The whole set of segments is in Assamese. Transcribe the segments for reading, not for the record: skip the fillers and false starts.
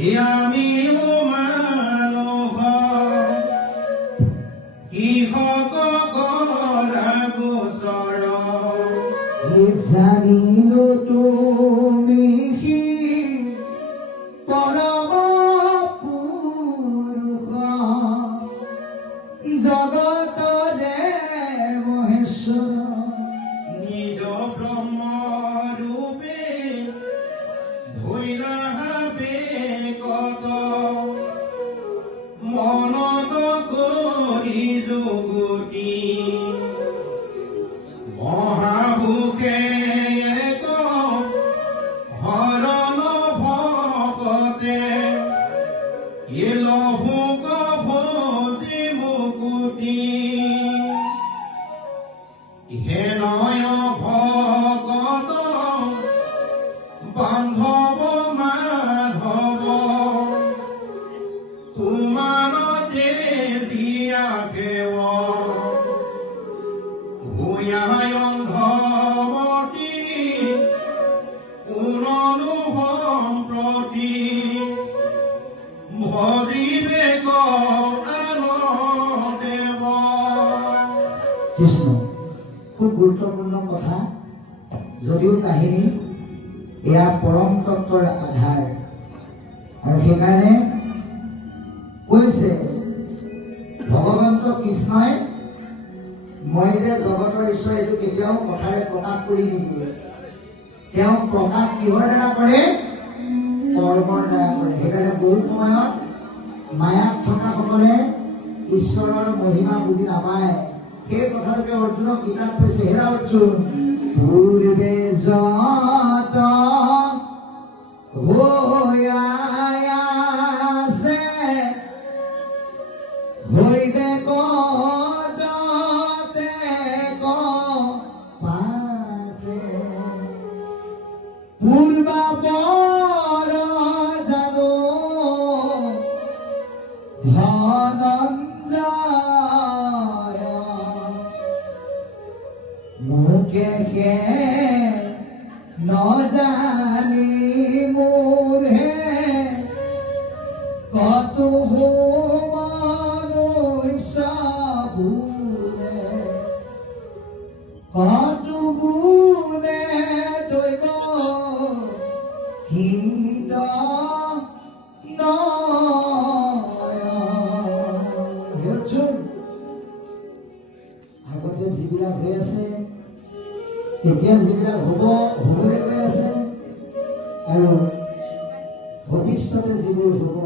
আমিও মানুহ কৃষক কৰা গোচৰ জানিলো তুমি পৰম পুৰুষ জগতৰে মহেশ্বৰ নিজ ব্ৰহ্মৰূপে ধৈলা বেকত মনত কৰি যোগতি মহাভোকে এক হৰণ ভকতে লভোক ভোজি মুকুতি হেনয় ভকত বান্ধৱ মাধৱ তোমাৰতে দিয়া কেৱ ভূয়ায় অন্ধৱতী পুননো সম্প্ৰতি ভজিবে দেৱ। কৃষ্ণ খুব গুৰুত্বপূৰ্ণ কথা যদিও কাহিনী এয়া পৰম তত্বৰ আধাৰ আৰু সেইকাৰণে কৈছে ভগৱন্ত কৃষ্ণই মই যে জগতৰ ঈশ্বৰ এইটো কেতিয়াও কথাৰে প্ৰকাশ কৰি নিদিয়ে তেওঁ প্ৰকাশ কিহৰ দ্বাৰা কৰে কৰ্মৰ দ্বাৰা কৰে সেইকাৰণে বহু সময়ত মায়াত থকাসকলে ঈশ্বৰৰ মহিমা বুজি নাপায় সেই কথাটোকে অৰ্জুনক কিতাপ কৈছে হেৰা অৰ্জুন পূৰ্বে যত হৈ আছে হইবে কদতে পাছে পূৰ্বাপৰ জানো ধনঞ্জয় মুখে নজানি মোৰহে কত কত গুণে দৈব হীন আগতে যিবিলাক হৈ আছে এতিয়া যিবিলাক হ'বলৈ গৈ আছে আৰু ভৱিষ্যতে যিবোৰ হ'ব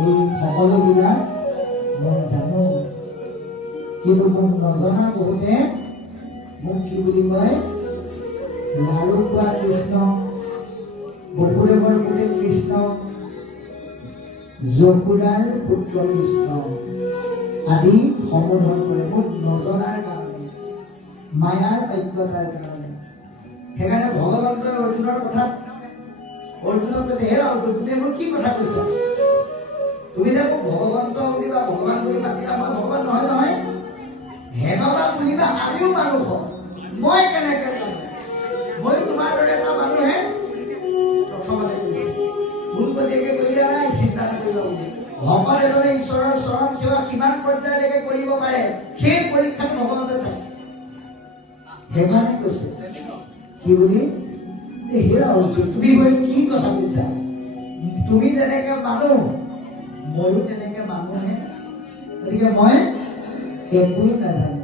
এই সকলোবিলাক মই জানো কিন্তু মোক নজনা বহুতে মোক কি বুলি কয় লাৰু খোৱা কৃষ্ণ বসুদেৱৰ পুতেক কৃষ্ণ যশোদাৰ পুত্ৰ কৃষ্ণ আদি সম্বোধন কৰে মোক নজনাৰ কাৰণে মায়াৰ ঐক্যতাৰ কাৰণে সেইকাৰণে ভগৱন্তই অৰ্জুনৰ কথাত অৰ্জুনক কৈছে হে অৰ্জুন তুমি মোক কি কথা কৈছা তুমি যে মোক ভগৱন্ত বুলি বা ভগৱান বুলি মাতিলা মই ভগৱান নহয় নহয় হেনবা শুনিবা আমিও মানুহ মই কেনেকে জানো মই তোমাৰ দৰে এটা মানুহে প্ৰথমতে কৈছে ভুলপতীয়াকে কৰিলে নাই চিন্তা নকৰিবা বুলি ভকত এজনে ঈশ্বৰৰ চৰণ সেৱা কিমান পৰ্যায়লৈকে কৰিব পাৰে সেই পৰীক্ষাত ভগৱন্তে চাইছে সেইকাৰণে কৈছে কি বুলি হে অৰ্জুন তুমি মই কি কথা কৈছা তুমি যেনেকে মানুহ ময়ো তেনেকে মানুহে গতিকে মই একোৱেই নাজানো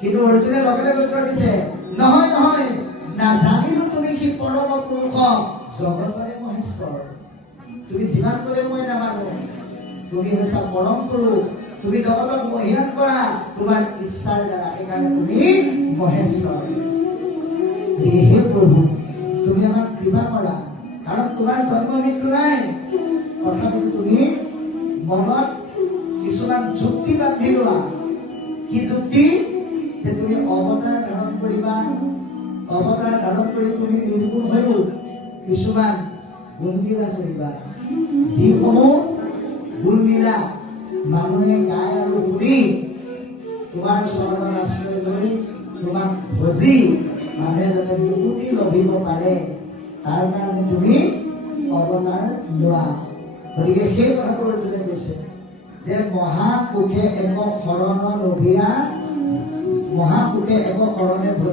কিন্তু অৰ্জুনে লগে লগে উত্তৰ দিছে নহয় নহয় নাজানিলো তুমি সি পৰম পুৰুষ জগতৰে মহেশ্বৰ তুমি যিমান ক'লে মই নামানো তুমি হৈছা পৰম পুৰুষ তুমি জগতক মহিয়ান কৰা তোমাৰ ইচ্ছাৰ দ্বাৰা সেইকাৰণে তুমি মহেশ্বৰ হে প্ৰভু তুমি আমাক কৃপা কৰা কাৰণ তোমাৰ জন্ম মৃত্যু নাই তথাপিও তুমি মনত কিছুমান যুক্তি বান্ধি লোৱা কি যুক্তি যে তুমি অৱতাৰ ধাৰণ কৰিবা অৱতাৰ ধাৰণ কৰি তুমি নিৰ্গুণ হৈও কিছুমান গুণলীলা কৰিবা যিসমূহ গুণলীলা মানুহে গায় আৰু শুনি তোমাৰ চৰণৰ আশ্ৰয় লৈ তোমাক ভজি মানুহে যাতে মুকুতি লভিব পাৰে তাৰ কাৰণে তুমি অৱতাৰ অৱতাৰ লোৱা। গতিকে সেই কথাটো অৰ্জুনে কৈছে যে মহাসুখে এক শৰণ লভিয়া, মহাসুখে এক শৰণে ভজিয়া